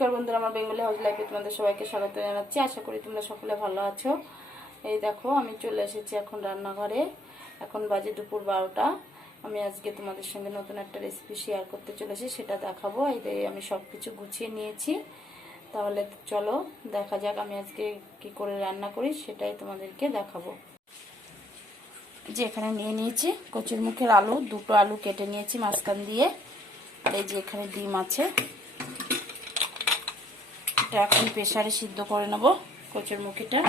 নমস্কার বন্ধুরা, আমার বেঙ্গলি হাউস লাইফে তোমাদের সবাইকে স্বাগত জানাচ্ছি। আশা করি তোমরা সকলে ভালো আছো। এই দেখো, আমি চলে এসেছি এখন রান্নাঘরে। এখন বাজে দুপুর বারোটা। আমি আজকে তোমাদের সঙ্গে নতুন একটা রেসিপি শেয়ার করতে চলেছি, সেটা দেখাবো। এই যে আমি সব কিছু গুছিয়ে নিয়েছি। তাহলে চলো, দেখা যাক আমি আজকে কি করে রান্না করি, সেটাই তোমাদেরকে দেখাবো। যে এখানে নিয়ে নিয়েছি কচুর মুখের আলু, দুটো আলু কেটে নিয়েছি মাঝখান দিয়ে। এই যে এখানে ডিম আছে। এটা এখন প্রেশারে সিদ্ধ করে নেব কচুর মুখিটা।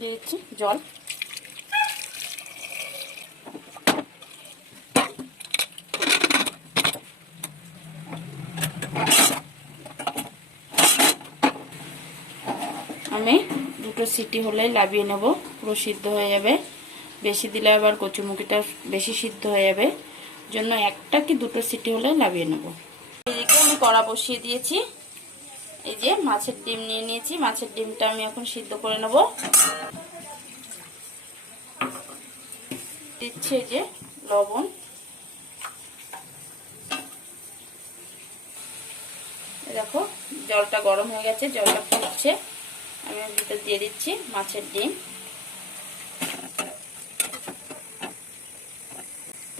দিয়েছি জল। আমি দুটো সিটি হলে লাভিয়ে নেব, পুরো সিদ্ধ হয়ে যাবে। বেশি দিলে আবার কচুমুখিটা বেশি সিদ্ধ হয়ে যাবে। জন্য একটা কি দুটো সিটি হলে লাভিয়ে নেব। এদিকে আমি কড়া বসিয়ে দিয়েছি। এই যে মাছের ডিম নিয়ে নিয়েছি। মাছের ডিমটা আমি এখন সিদ্ধ করে নেব। দিচ্ছে যে লবণ। দেখো, জলটা গরম হয়ে গেছে, জলটা ফুটছে। আমি ভিতর দিয়ে দিচ্ছি মাছের ডিম।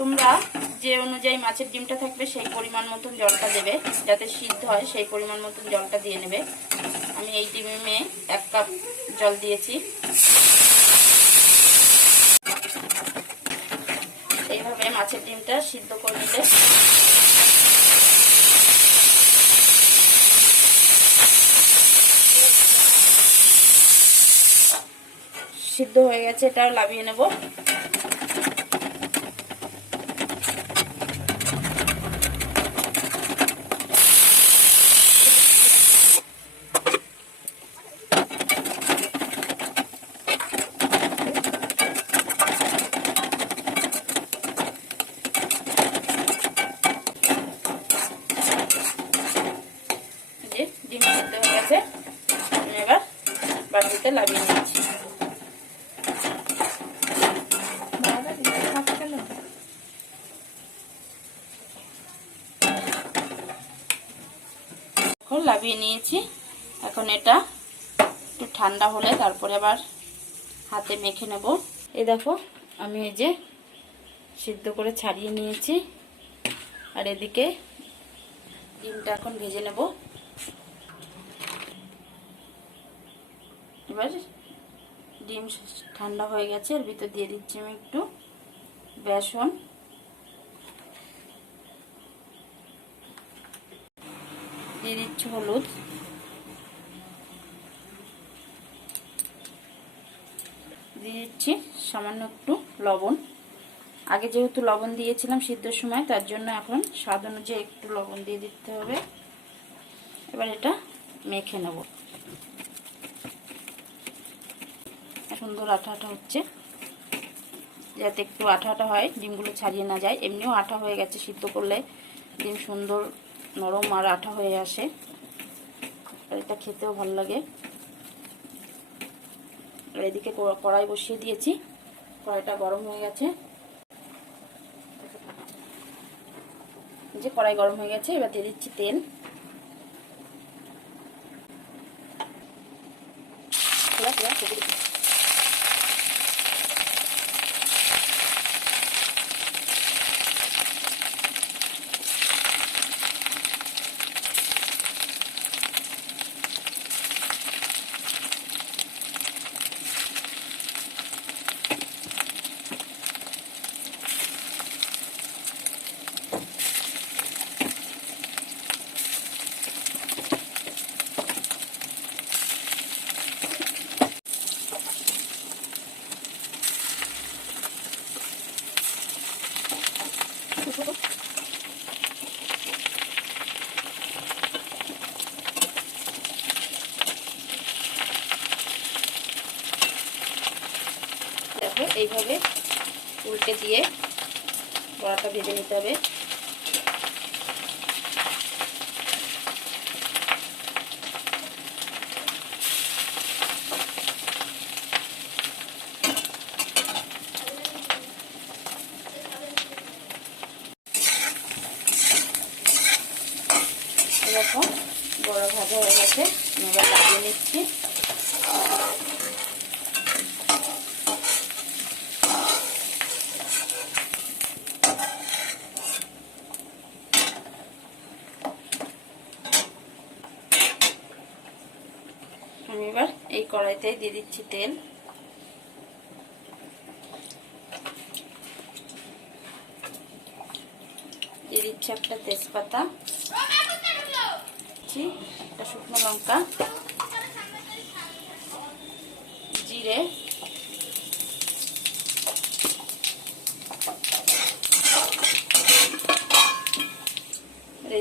তোমরা যে অনুযায়ী মাছের ডিমটা থাকবে, সেই পরিমাণ মতন জলটা দেবে, যাতে সিদ্ধ হয়, সেই পরিমাণ মতন জলটা দিয়ে নেবে। আমি এই ডিমে এক কাপ জল দিয়েছি। এইভাবে মাছের ডিমটা সিদ্ধ করে নিলে সিদ্ধ হয়ে গেছে এটাও লাভিয়ে নেব ডিম সিদ্ধ হয়ে গেছে আমি এবার বাটিতে লাভিয়ে নিচ্ছি লাভিয়ে নিয়েছি। এখন এটা একটু ঠান্ডা হলে তারপরে আবার হাতে মেখে নেব। এই দেখো, আমি এই যে সিদ্ধ করে ছাড়িয়ে নিয়েছি। আর এদিকে ডিমটা এখন ভেজে নেব। এবার ডিম ঠান্ডা হয়ে গেছে, এর ভিতর দিয়ে দিচ্ছি আমি একটু বেসন। দিয়ে দিচ্ছি হলুদ। দিয়ে দিচ্ছি সামান্য একটু লবণ। আগে যেহেতু লবণ দিয়েছিলাম সিদ্ধর সময়, তার জন্য এখন স্বাদ অনুযায়ী একটু লবণ দিয়ে দিতে হবে। এবার এটা মেখে নেব। সুন্দর আঠা আঠা হচ্ছে। যাতে একটু আঠা আঠা হয়, ডিমগুলো ছাড়িয়ে না যায়। এমনিও আঠা হয়ে গেছে, সিদ্ধ করলে ডিম সুন্দর নরম আর আঠা হয়ে আসে। আর এটা খেতেও ভালো লাগে। আর এদিকে কড়াই বসিয়ে দিয়েছি। কড়াইটা গরম হয়ে গেছে। যে কড়াই গরম হয়ে গেছে, এবার দিয়ে দিচ্ছি তেল। দেখো, এইভাবে উল্টে দিয়ে বড়াটা ভেজে নিতে হবে। এরকম বড় ভাজা হয়ে গেছে লাগিয়ে নিচ্ছি। এই কড়াইতে দিয়ে দিচ্ছি তেল। দিয়ে দিচ্ছি একটা তেজপাতা। একটা শুকনো লঙ্কা। জিরে।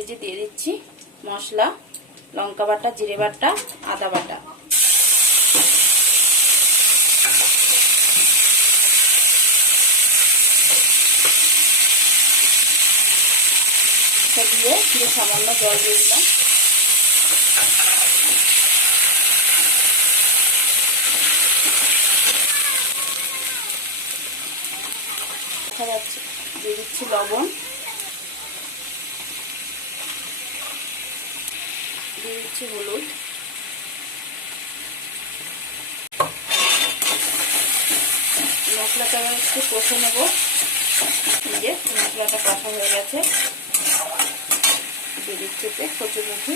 যে দিয়ে দিচ্ছি মশলা। লঙ্কা বাটা, জিরে বাটা, আদা বাটা। দিয়ে দিয়ে সামান্য জল দিয়ে দিলাম। দেখা যাচ্ছে, দিয়ে দিচ্ছি লবণ। দিয়ে দিচ্ছি হলুদ। মশলাটা একটু কষে নেব। যে মশলাটা কষা হয়ে গেছে। দিয়ে দিচ্ছি কচুরমুখি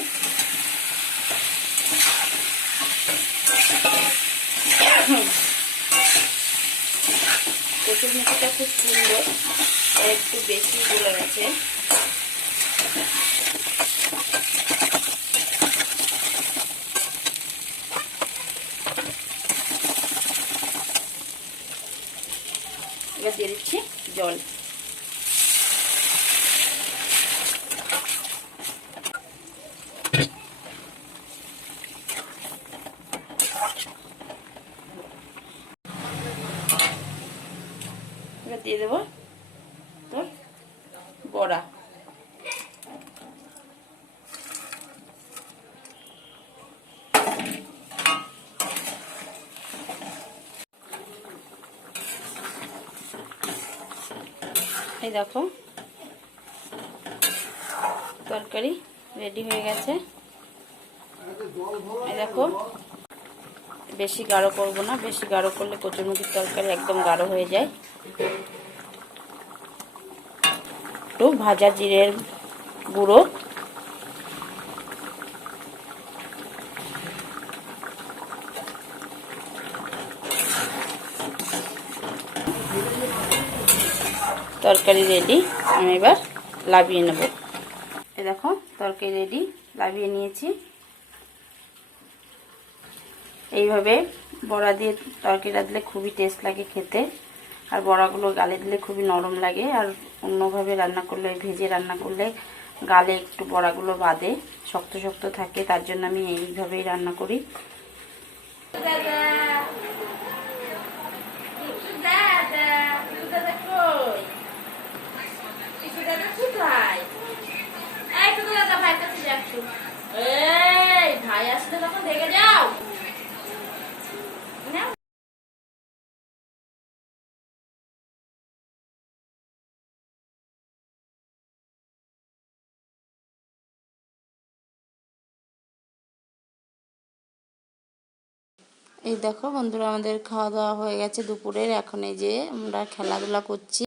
কচুরমুখিটা খুব সুন্দর একটু বেশি গলে গেছে এবার দিয়ে দিচ্ছি জল এবার দিয়ে দেবো তোর বড়া এই দেখো, তরকারি রেডি হয়ে গেছে। এই দেখো, বেশি গাঢ় করব না, বেশি গাঢ় করলে কচুরমুখির তরকারি একদম গাঢ় হয়ে যায়। একটু ভাজা জিরের গুঁড়ো। তরকারি রেডি আমি এবার লাভিয়ে নেব। এ দেখো, তরকারি রেডি লাভিয়ে নিয়েছি। এইভাবে বড়া দিয়ে তরকারি রাঁধলে খুবই টেস্ট লাগে খেতে। আর বড়াগুলো গালে দিলে খুবই নরম লাগে। আর অন্যভাবে রান্না করলে, ভেজে রান্না করলে গালে একটু বড়াগুলো বাদে, শক্ত শক্ত থাকে, তার জন্য আমি এইভাবেই রান্না করি। এই দেখো বন্ধুরা, আমাদের খাওয়া দাওয়া হয়ে গেছে দুপুরের। এখন এই যে আমরা খেলাধুলা করছি।